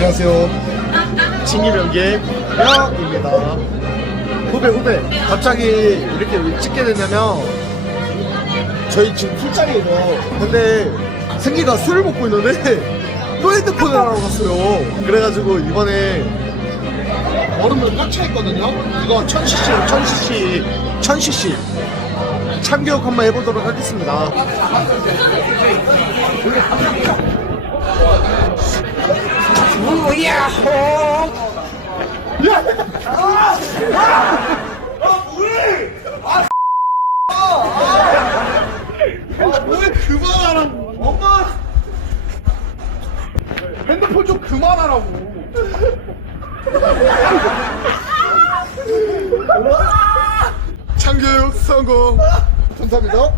안녕하세요. 진기명기의 명입니다. 후배 후배 갑자기 이렇게 왜 찍게 됐냐면 저희 지금 술자리에서 근데 승기가 술을 먹고 있는데 또 핸드폰을 하러 갔어요. 그래가지고 이번에 얼음을 꽉 차 있거든요. 이거 1000cc, 1000cc, 1000cc 참교육 한번 해보도록 하겠습니다. 왜 그만하라고 엄마 핸드폰 좀 그만하라고 참교육 성공 감사합니다